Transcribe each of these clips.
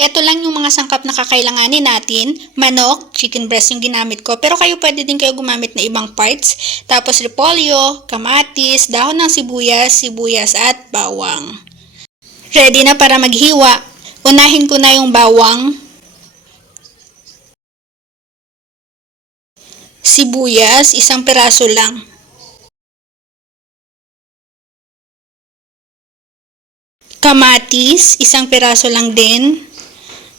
Ito lang yung mga sangkap na kakailanganin natin. Manok, chicken breast yung ginamit ko. Pero pwede din kayo gumamit na ibang parts. Tapos repolyo, kamatis, dahon ng sibuyas at bawang. Ready na para maghiwa. Unahin ko na yung bawang, sibuyas, 1 piraso lang. Kamatis, 1 piraso lang din.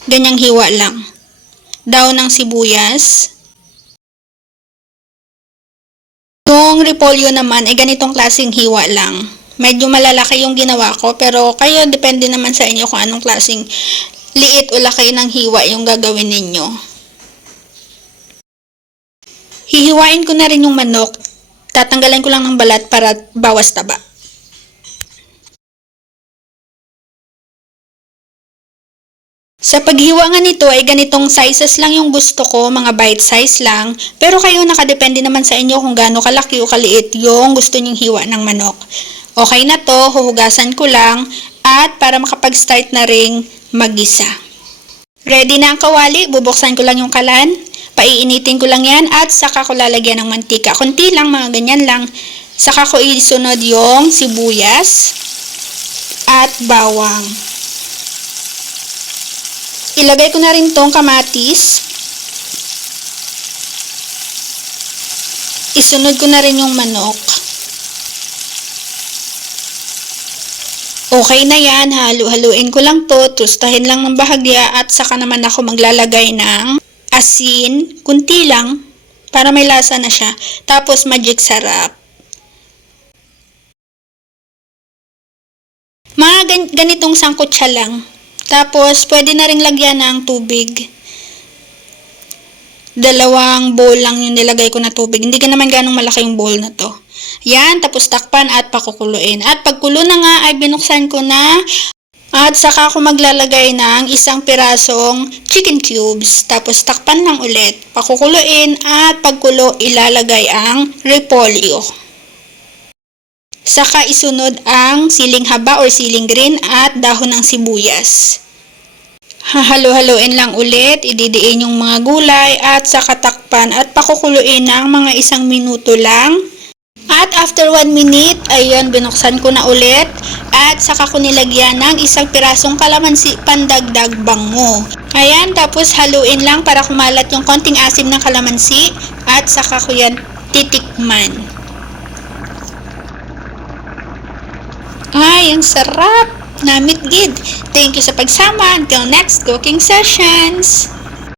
Ganyang hiwa lang. Dahon ng sibuyas. Yung repolyo naman ay ganitong klaseng hiwa lang. Medyo malalaki yung ginawa ko, pero kayo depende naman sa inyo kung anong klaseng liit o laki ng hiwa yung gagawin ninyo. Hihiwain ko na rin yung manok. Tatanggalan ko lang ng balat para bawas taba. Sa paghiwa nga nito ay ganitong sizes lang yung gusto ko, mga bite size lang. Pero kayo nakadepende naman sa inyo kung gaano kalaki o kaliit yung gusto nyong hiwa ng manok. Okay na to, huhugasan ko lang at para makapag-start na ring magisa. Ready na ang kawali, bubuksan ko lang yung kalan, paiinitin ko lang yan at saka ko lalagyan ng mantika. Kunti lang, mga ganyan lang. Saka ko isunod yung sibuyas at bawang. Ilagay ko na rin tong kamatis. Isunod ko na rin yung manok. Okay na yan, halu-haluin ko lang to, tustahin lang ng bahagya at saka naman ako maglalagay ng asin, kunti lang, para may lasa na siya. Tapos magic sarap. Mga ganitong sangkutsa lang. Tapos, pwede na rin lagyan ng tubig. 2 bowl lang yung nilagay ko na tubig. Hindi ka naman ganong malaki yung bowl na to. Yan, tapos takpan at pakukuluin. At pagkulo na nga ay binuksan ko na at saka ako maglalagay ng 1 pirasong chicken cubes. Tapos takpan lang ulit. Pakukuluin at pagkulo ilalagay ang repolyo. Saka isunod ang siling haba or siling green at dahon ng sibuyas. Hahalo-haloin lang ulit, ididiin yung mga gulay at saka takpan at pakukuluin ng mga 1 minuto lang. At after 1 minute, ayun, binuksan ko na ulit at saka ko nilagyan ng 1 pirasong kalamansi pandagdag bango. Ayan, tapos haluin lang para kumalat yung konting asim ng kalamansi at saka ko yan titikman. Ay, ang sarap! Namit gid. Thank you sa pagsama. Until next cooking sessions!